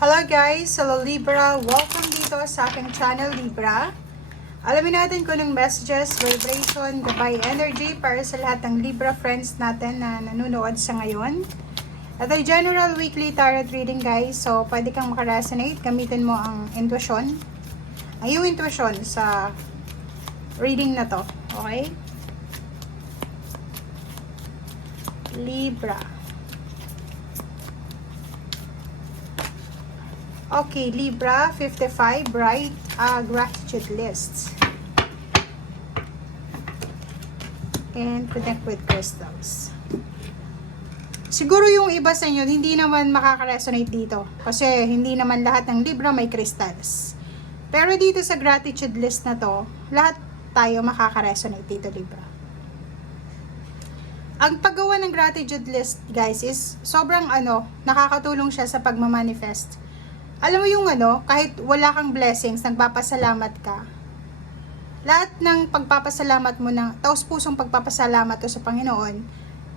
Hello guys! Hello Libra! Welcome dito sa aking channel Libra. Alamin natin kung anong messages, vibration, gabay energy para sa lahat ng Libra friends natin na nanonood sa ngayon. Ito ay general weekly tarot reading guys. So pwede kang makaresonate. Gamitin mo ang intuition. Ang iyong intuition sa reading na to. Okay? Libra. Okay, Libra, 55, bright gratitude lists. And connect with crystals. Siguro yung iba sa inyo, hindi naman makaka-resonate dito. Kasi hindi naman lahat ng Libra may crystals. Pero dito sa gratitude list na to, lahat tayo makaka-resonate dito, Libra. Ang paggawa ng gratitude list, guys, is sobrang nakakatulong siya sa pagmamanifest. Alam mo yung kahit wala kang blessings, nagpapasalamat ka. Lahat ng pagpapasalamat mo, taos pusong pagpapasalamat to sa Panginoon,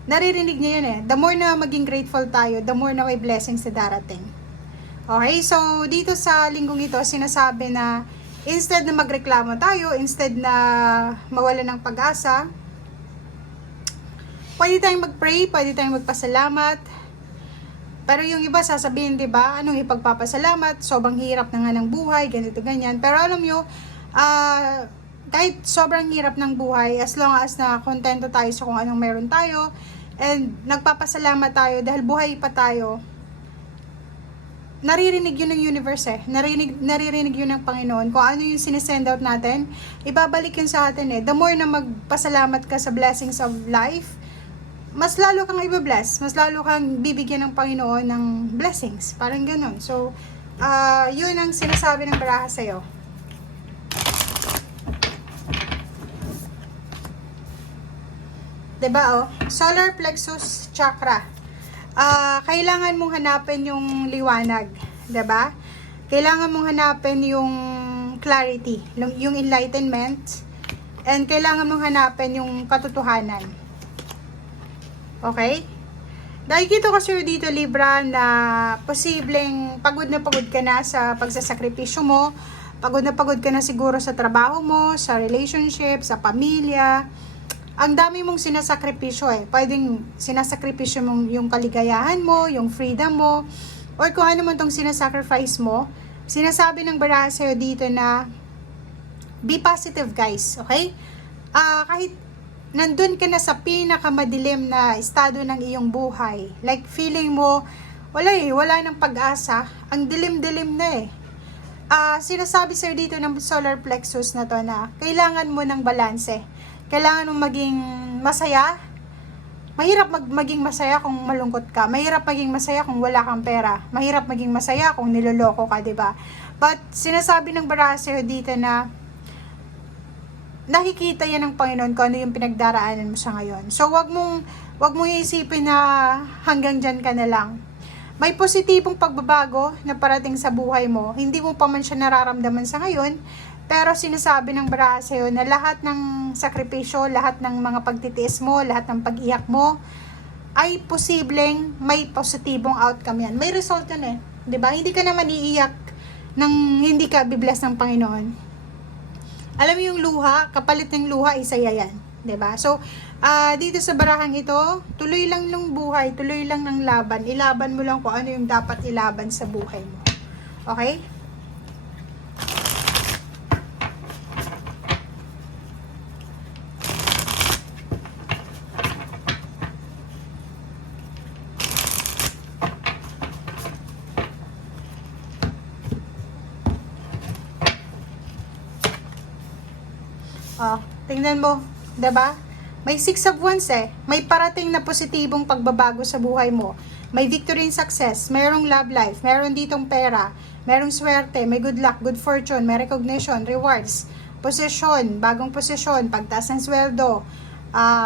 naririnig niya yun eh. The more na maging grateful tayo, the more na may blessings na darating. Okay, so dito sa linggong ito, sinasabi na instead na magreklamo tayo, instead na mawala ng pag-asa, pwede tayong mag-pray, pwede tayong magpasalamat. Pero yung iba sasabihin, 'di ba? Anong ipagpapasalamat? Sobrang hirap na nga ng buhay, ganito ganyan. Pero alam nyo, kahit sobrang hirap ng buhay, as long as na kontento tayo sa kung anong meron tayo, and nagpapasalamat tayo dahil buhay pa tayo, naririnig yun ng universe eh. Naririnig yun ng Panginoon. Kung ano yung sinesend out natin, ibabalik yun sa atin eh. The more na magpasalamat ka sa blessings of life, mas lalo kang i-bless, mas lalo kang bibigyan ng Panginoon ng blessings. Parang ganun. So, yun ang sinasabi ng baraha sa'yo. Diba, solar plexus chakra. Kailangan mong hanapin yung liwanag. Diba? Kailangan mong hanapin yung clarity, yung enlightenment, and kailangan mong hanapin yung katotohanan. Okay? Nakikita ko sa'yo dito, Libra, na posibleng pagod na pagod ka na sa pagsasakripisyo mo, pagod na pagod ka na siguro sa trabaho mo, sa relationship, sa pamilya. Ang dami mong sinasakripisyo eh. Pwedeng sinasakripisyo mo yung kaligayahan mo, yung freedom mo, or kung ano man tong sinasacrifice mo. Sinasabi ng baraha sa'yo dito na be positive, guys. Okay? Kahit nandun ka na sa pinakamadilim na estado ng iyong buhay. Like, feeling mo, wala ng pag-asa. Ang dilim-dilim na eh. Sinasabi sa'yo dito ng solar plexus na to na kailangan mo ng balanse. Kailangan mo maging masaya. Mahirap maging masaya kung malungkot ka. Mahirap maging masaya kung wala kang pera. Mahirap maging masaya kung niloloko ka, diba? But, sinasabi ng baraha sa'yo dito na nakikita yan ng Panginoon kung ano yung pinagdaraanan mo sa ngayon. So, wag mong iisipin na hanggang dyan ka na lang. May positibong pagbabago na parating sa buhay mo. Hindi mo pa man siya nararamdaman sa ngayon, pero sinasabi ng baraha sa'yo na lahat ng sakripisyo, lahat ng mga pagtitiis mo, lahat ng pag-iyak mo, ay posibleng may positibong outcome yan. May result yan eh. Diba? Hindi ka naman iiyak nang hindi ka bibless ng Panginoon. Alam mo yung luha, kapalit ng luha, isaya yan. 'Di ba? So, dito sa barahang ito, tuloy lang ng buhay, tuloy lang ng laban. Ilaban mo lang kung ano yung dapat ilaban sa buhay mo. Okay? Tingnan mo, 'di ba? May 6 of Wands eh. May parating na positibong pagbabago sa buhay mo. May victory and success, mayroong love life, mayroong ditong pera, mayroong swerte, may good luck, good fortune, may recognition, rewards, posisyon, bagong posisyon, pagtaas ng sweldo,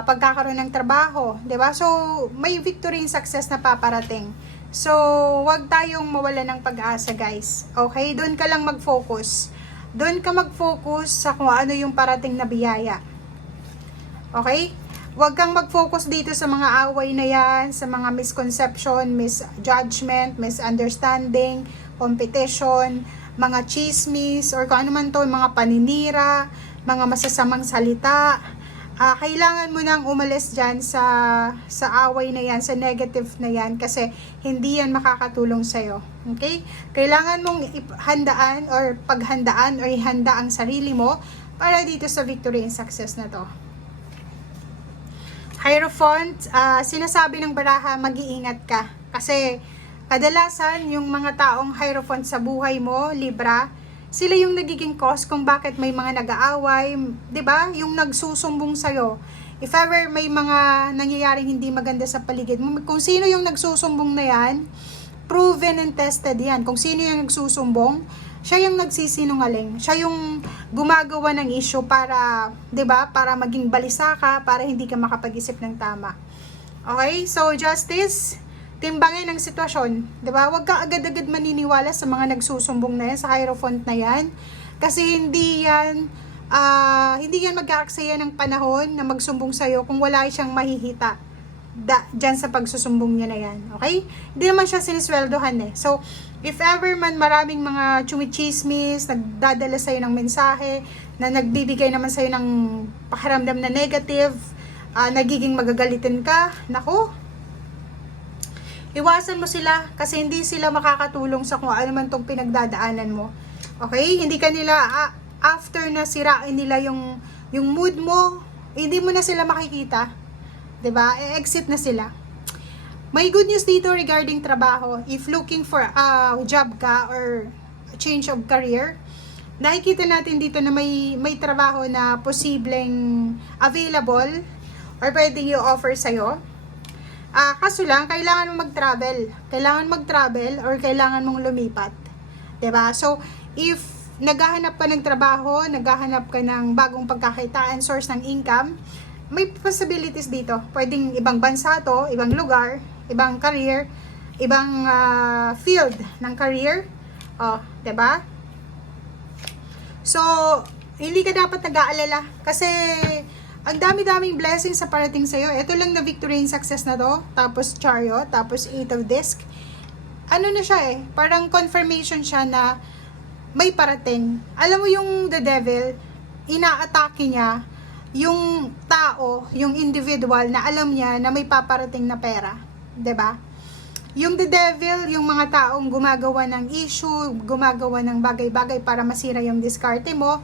pagkakaroon ng trabaho, 'di ba? So, may victory and success na paparating. So, wag tayong mawala ng pag-asa, guys. Okay? Doon ka lang mag-focus. Doon ka mag-focus sa kung ano yung parating na biyaya. Okay? Huwag kang mag-focus dito sa mga away na yan, sa mga misconception, misjudgment, misunderstanding. competition, mga chismis, or kung ano man to, mga paninira, mga masasamang salita. Kailangan mo nang umalis dyan sa away na yan, sa negative na yan, kasi hindi yan makakatulong sa'yo. Okay? Kailangan mong handaan or paghandaan or ihanda ang sarili mo para dito sa victory and success na to. Hierophant, sinasabi ng baraha, mag-iingat ka. Kasi kadalasan yung mga taong Hierophant sa buhay mo, Libra, sila yung nagiging cause kung bakit may mga nag-aaway, 'di ba? Yung nagsusumbong sa iyo. If ever may mga nangyayaring hindi maganda sa paligid mo, kung sino yung nagsusumbong na 'yan, proven and tested 'yan. Kung sino yung nagsusumbong, siya yung nagsisinungaling. Siya yung gumagawa ng issue para, 'di ba? Para maging balisa ka, para hindi ka makapag-isip ng tama. Okay? So, Justice, timbangin ang sitwasyon, 'di ba? Huwag ka agad-agad maniniwala sa mga nagsusumbong na 'yan, sa Hierophant na 'yan. Kasi hindi yan magkaaksaya ng panahon na magsumbong sa iyo kung wala siyang mahihita diyan sa pagsusumbong niya na 'yan. Okay? Hindi naman siya sinisweldohan eh. So, if ever man maraming mga chumichismis, nagdadala sa iyo ng mensahe na nagbibigay naman sa iyo ng pakiramdam na negative, nagiging magagalitin ka, nako, iwasan mo sila kasi hindi sila makakatulong sa kung ano man tong pinagdadaanan mo. Okay? Hindi ka nila, after na sirain nila yung mood mo, hindi mo na sila makikita. 'Di ba? E-exit na sila. May good news dito regarding trabaho. If looking for a job ka or change of career, nakikita natin dito na may trabaho na posibleng available or pwedeng i-offer sa'yo. Kaso lang, kailangan mong mag-travel. Kailangan mag-travel or kailangan mong lumipat. 'Di ba? So, if naghahanap ka ng trabaho, naghahanap ka ng bagong pagkakitaan, source ng income, may possibilities dito. Pwedeng ibang bansa to, ibang lugar, ibang career, ibang field ng career. 'Di ba? So, hindi ka dapat nag-aalala kasi ang dami-daming blessings sa parating sa'yo. Ito lang na victory and success na to. Tapos Chariot. Tapos 8 of Disc. Ano na siya eh. Parang confirmation siya na may parating. Alam mo yung the devil, inaatake niya yung tao, yung individual na alam niya na may paparating na pera. 'Di ba? Yung the devil, yung mga taong gumagawa ng issue, gumagawa ng bagay-bagay para masira yung diskarte mo,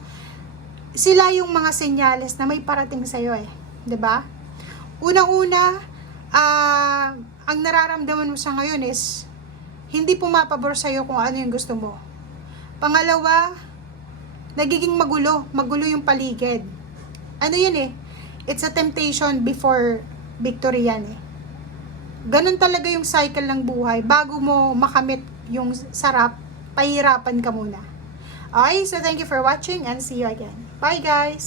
sila yung mga senyales na may parating sa'yo eh. 'Di ba? Unang-una, ang nararamdaman mo sa ngayon is hindi pumapabor sa'yo kung ano yung gusto mo. Pangalawa, nagiging magulo yung paligid. Ano yun eh? It's a temptation before victory yan eh. Ganun talaga yung cycle ng buhay. Bago mo makamit yung sarap, pahirapan ka muna. Okay, so thank you for watching and see you again. Bye guys!